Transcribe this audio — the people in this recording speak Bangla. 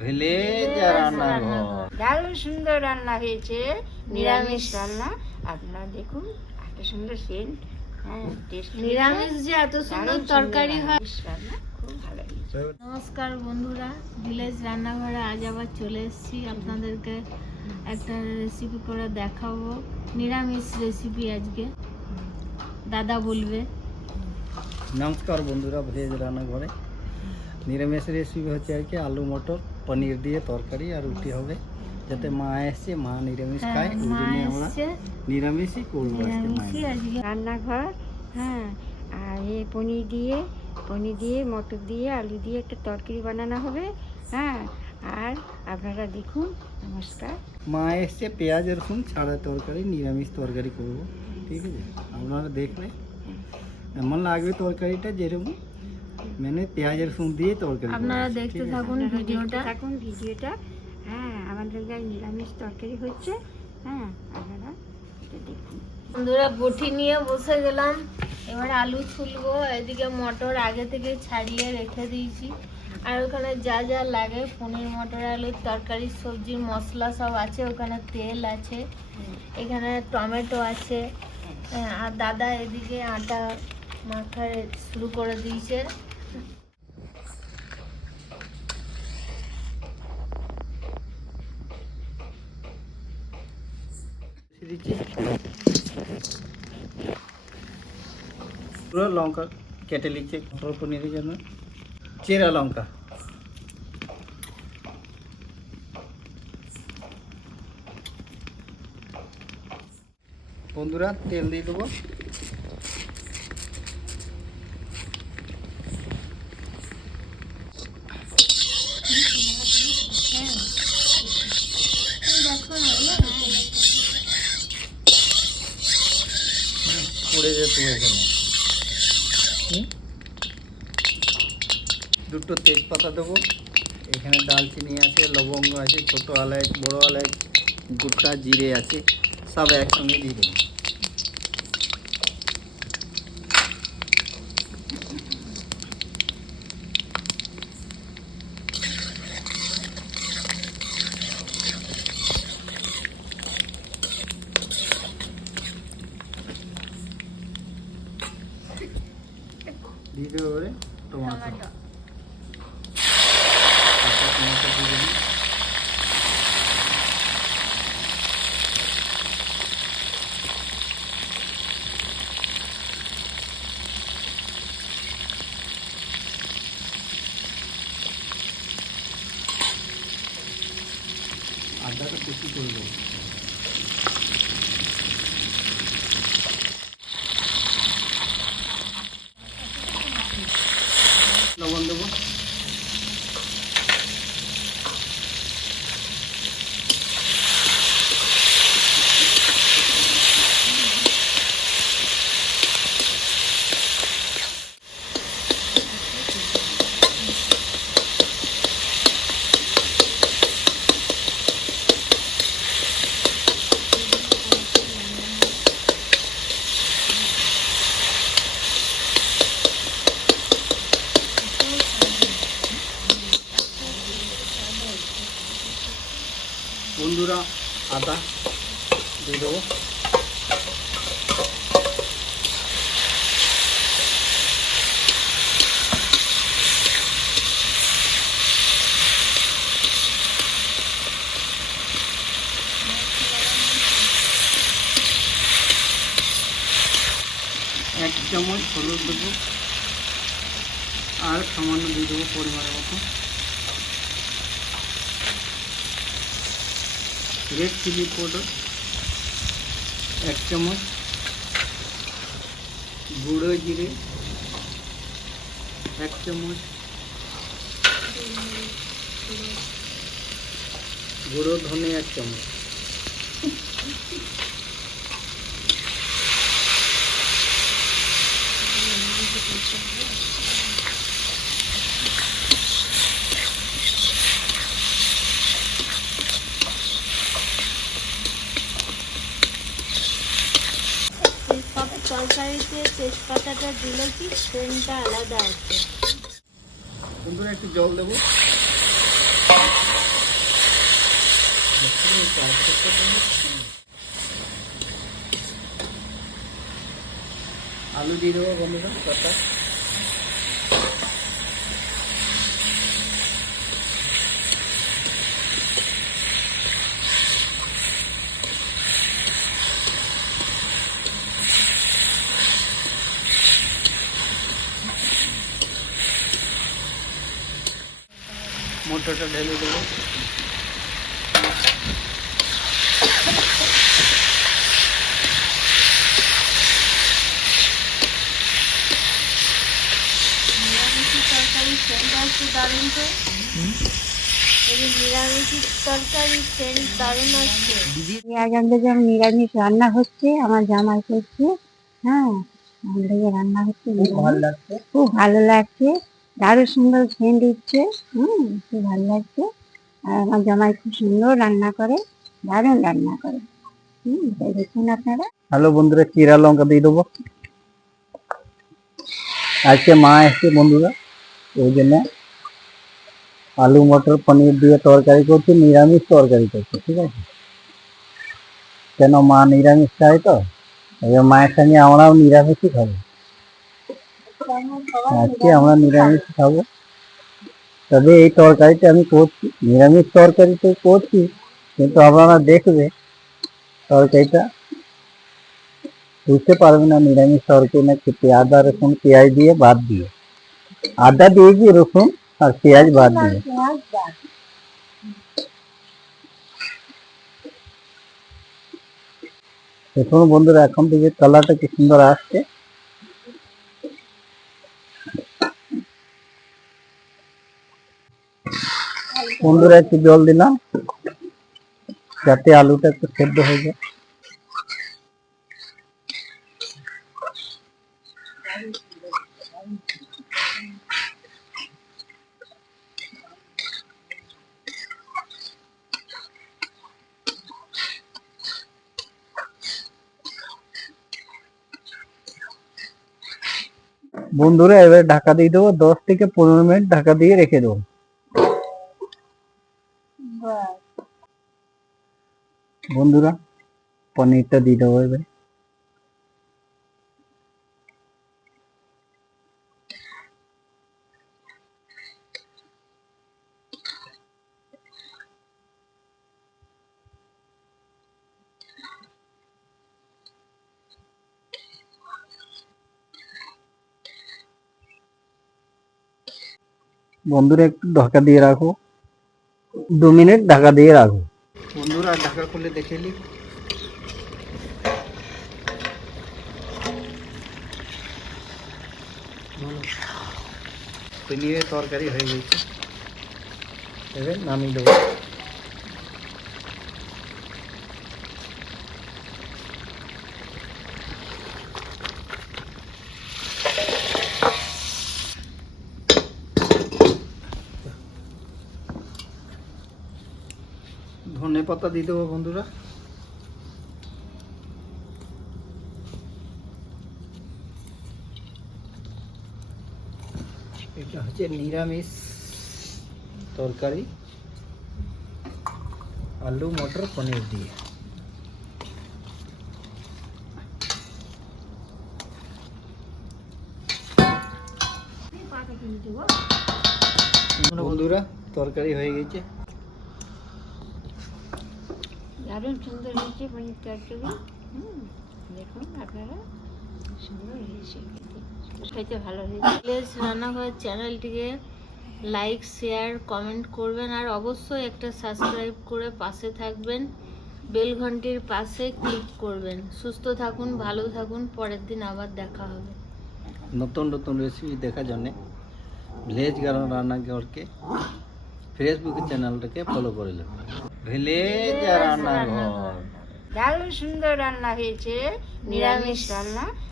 ভিলেজ রান্নাঘর। দারুণ সুন্দর রান্না হয়েছে। নিরামিষ। রান্না। আপনারা দেখুন এত সুন্দর সেন্ট হ্যাঁ নিরামিষ যে এত সুন্দর তরকারি হয়। রান্না খুব ভালো হয়েছে। নমস্কার বন্ধুরা ভিলেজ রান্নাঘরে আজ আবার চলে এসেছি। আপনাদেরকে একটা রেসিপি করে দেখাবো। নিরামিষ রেসিপি আজকে। দাদা বলবে। নমস্কার বন্ধুরা ভিলেজ রান্নাঘরে। নিরামিষ রেসিপি হচ্ছে আর কি আলু মটর। পনির দিয়ে তরকারি আর রুটি হবে। যাতে মা এসছে মা নিরামিষ হ্যাঁ, খায়। ওই জন্য আমরা নিরামিষই করব আজকে। রান্নাঘর হ্যাঁ আর এ পনির দিয়ে পনির দিয়ে মটর দিয়ে আলু দিয়ে একটা তরকারি বানানো হবে। হ্যাঁ আর আপনারা দেখুন নমস্কার। মা এসছে পেঁয়াজ রসুন ছাড়া তরকারি নিরামিষ তরকারি করব। ঠিক আছে? আপনারা দেখলে এমন লাগবে তরকারিটা যেরকম মানে পেঁয়াজ রসুন দিয়ে তরকারি আপনারা দেখতে থাকুন ভিডিওটা। থাকুন ভিডিওটা। হ্যাঁ আমাদের গায়ে নিরামিষ তরকারি হচ্ছে। হ্যাঁ আপনারা এটা দেখুন। বন্ধুরা বটি নিয়ে বসে গেলাম। এবার আলু ছুলবো। এদিকে মটর আগে থেকে ছাড়িয়ে রেখে দিয়েছি। আর ওখানে যা যা লাগে পনির মটর আলুর তরকারি সবজির মশলা সব আছে। ওখানে তেল আছে। এখানে টমেটো আছে। হ্যাঁ, আর দাদা এদিকে আটা মাখা শুরু করে দিয়েছে। দিচ্ছি পুরো লঙ্কা কেটে লিখছে মটর পনিরের জন্য চেরা লঙ্কা বন্ধুরা তেল দিয়ে দেবো পড়ে যেত এখানে। দুটো তেজপাতা দেবো। এখানে ডালচিনি আছে লবঙ্গ আছে ছোটো এলাচ বড়ো এলাচ গোটা জিরে আছে সব একসঙ্গে দিয়ে দেবো দিয়ে দেবো এবারে টমাটো টমেটো কাঁচা টমেটো দিয়ে দেবো আদাটা প্রস্তুত করে দেবো আদা দিয়ে দেবো এক চামচ হলুদ দেবো। আর সামান্য দিয়ে দেবো পরিমাণের মতো। রেড চিলি পাউডার এক চামচ গুঁড়ো জিরে এক চামচ গুঁড়ো ধনে এক চামচ। তেজপাতা একটু জল দেবো। আলু দিয়ে দেবো বন্ধুরা তরকারি। মোটরটা ঢেলে দেবো। দারুণ তো। আজ আমাদের যেমন নিরামিষ রান্না হচ্ছে আমার জামাই করছে হ্যাঁ। আমাদের রান্না হচ্ছে। খুব ভালো লাগছে। দারুণ সুন্দর সেন্ট দিচ্ছে, হুম খুব ভালো লাগছে। আর আমার জামাই খুব সুন্দর রান্না করে, দারুণ রান্না করে, হুম দেখুন আপনারা। হ্যালো বন্ধুরা চিরা লঙ্কা দিয়ে দেবো? আজকে মা এসছে বন্ধুরা ওই জন্য আলু, মটর, পনির দিয়ে তরকারি করছি, নিরামিষ তরকারি করছি, ঠিক আছে? কেন মা নিরামিষ খায় তো? মায়ের সঙ্গে আমরাও নিরামিষই খাব। আজকে আমরা নিরামিষ খাব। তবে এই তরকারিটা আমি করছি, নিরামিষ তরকারি তো করছি, কিন্তু আপনারা দেখবে তরকারিটা বুঝতে পারবে না নিরামিষ তরকারি না খেতে আদা, রসুন, পেঁয়াজ দিয়ে ভাত দিয়ে। আদা দিয়েছি রসুন আর পেঁয়াজ ভাত দিয়ে? দেখুন বন্ধুরা, এখন থেকে কালারটা কি সুন্দর আসছে। বন্ধুরা, একটু জল দিলাম। যাতে আলুটা একটু সেদ্ধ হয়ে যায়। বন্ধুরা, এবার ঢাকা দিয়ে দেবো। দশ থেকে পনেরো মিনিট ঢাকা দিয়ে রেখে দেবো। বন্ধুরা পনিরটা দিয়ে দেবো বন্ধুরা একটু ঢাকা দিয়ে রাখো। দু মিনিট ঢাকা দিয়ে রাখো। বন্ধুরা ঢাকা খুলে দেখে নি পনিরের তরকারি হয়ে গেছে। এবার নামিয়ে দেবো। পাতা দিয়ে দেবো বন্ধুরা। এটা হচ্ছে নিরামিষ তরকারি আলু মটর পনির দিয়ে। বন্ধুরা তরকারি হয়ে গেছে। দারুণ সুন্দর হয়েছে পনির তরকারি হুম দেখুন আপনারা সুন্দর হয়েছে খেতে। খেতে ভালো হয়েছে। প্লিজ রান্নাঘর চ্যানেলটিকে লাইক শেয়ার কমেন্ট করবেন আর অবশ্যই একটা সাবস্ক্রাইব করে পাশে থাকবেন। বেল ঘন্টির পাশে ক্লিক করবেন। সুস্থ থাকুন ভালো থাকুন। পরের দিন আবার দেখা হবে। নতুন নতুন রেসিপি দেখার জন্য। ভিলেজ গার্ডেন রান্নাঘরকে ফেসবুক চ্যানেলটাকে ফলো করে নেবেন। ভিলেজ রান্নাঘর। দারুণ সুন্দর রান্না হয়েছে নিরামিষ রান্না।